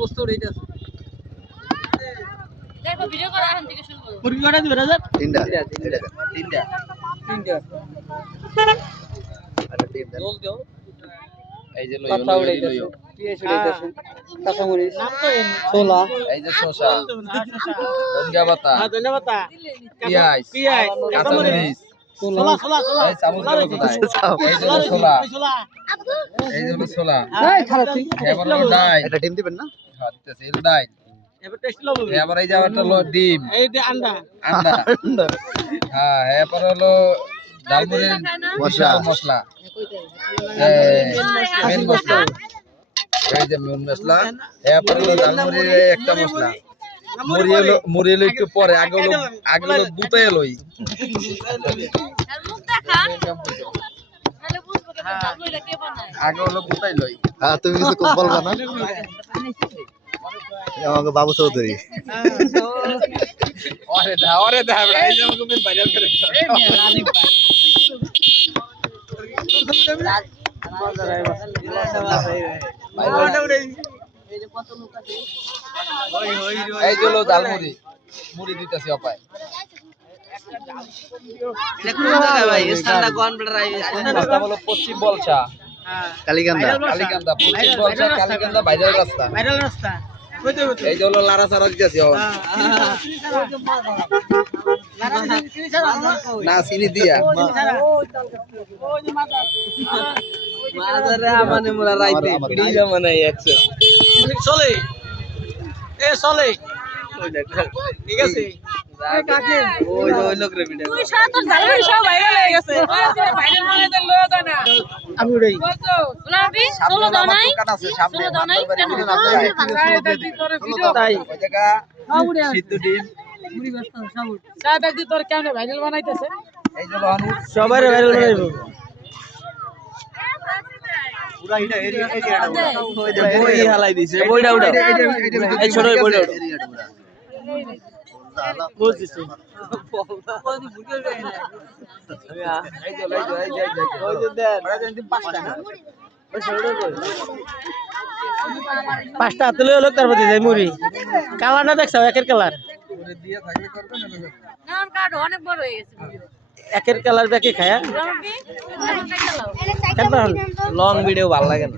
গোস্ত উড়াইতেছে দেখো ভিডিও করা এখন থেকে শুরু করো মুরগি কটা দিবে রাজা তিনটা তিনটা আচ্ছা তিনটা জল দাও এই যে কথা উড়াইতেছে পেঁয়াজ উড়াইতেছে কাঁচামরিচ ছোলা এই যে শসা ধনিয়া পাতা ধনিয়া পাতা পেঁয়াজ পেঁয়াজ কাঁচামরিচ ছোলা ছোলা ছোলা এই চামচ গুলো কোথায় এই যে হলো ছোলা এই যে হলো ছোলা এই খারাপ ঠিক এবার হলো ডাল এটা ডিম দিবেন না হ্যাঁ দিতেছে এই ডাল এবার টেস্ট লবো এবার এই যে একটা হলো ডিম এই যে আন্ডা আন্ডা হ্যাঁ এরপর হলো ডালমুড়ির মশলা। মশলা মেন মশলা এই যে মেন মশলা এরপর হলো ডালমুড়ির একটা মশলা মুড়ি হলো একটু পরে আগে হলো বুতাই লই আর মুখ দেখা তাহলে বুঝবো কেন জালমুড়িটা কে বানায় আগে হলো বুতাই লই হ্যাঁ তুমি কিছু খুব বলবা না এই আমাকে বাবু চৌধুরী ওরে দা এই যে আমাকে মেন ভাইরাল করে এই মেয়ে রাজীব এই যে হলো ডালমুড়ি মুড়ি দিতেছি অপায় রাস্তা হলো পশ্চিম বলছা কালীকান্দা কালীকান্দা পশ্চিম বলছা কালীকান্দা ভাইরাল রাস্তা ভাইরাল রাস্তা কইতে কইতে এই যে হলো লারা সারা দিতেছি না চিনি দিয়া মাদারে আমানে মোরা রাইতে পিড়িয়া মানে 100 চলে এ চলে ঠিক আছে ওই লোক রে ভিডিও তুই সারা তোর জালমুড়ি সব ভাইরাল হয়ে গেছে ভাইরাল বানাইতে লয়ে যায় না আমি উড়াই গোলাপি ষোলো দাও নাই সামনে ষোলো দাও নাই কেন তাই ওই জায়গা সিদ্ধ ডিম সাদা দি তোর কেমনে ভাইরাল বানাইতেছে এই যে হলো অনু সবাই ভাইরাল বানাইবো পুরা এটা এরিয়া বই হালাই দিছে বইটা উড়াও এই ছোট বইটা বুঝছিস পাঁচটা হাতে লই লোক তারপর যাই মুড়ি কালারটা দেখছো একের কালার না কার্ড অনেক বড় হয়ে গেছে একের কালার ব্যাকে খায়া গোলাপি এখন খাইতে লাও লং ভিডিও ভালো লাগে না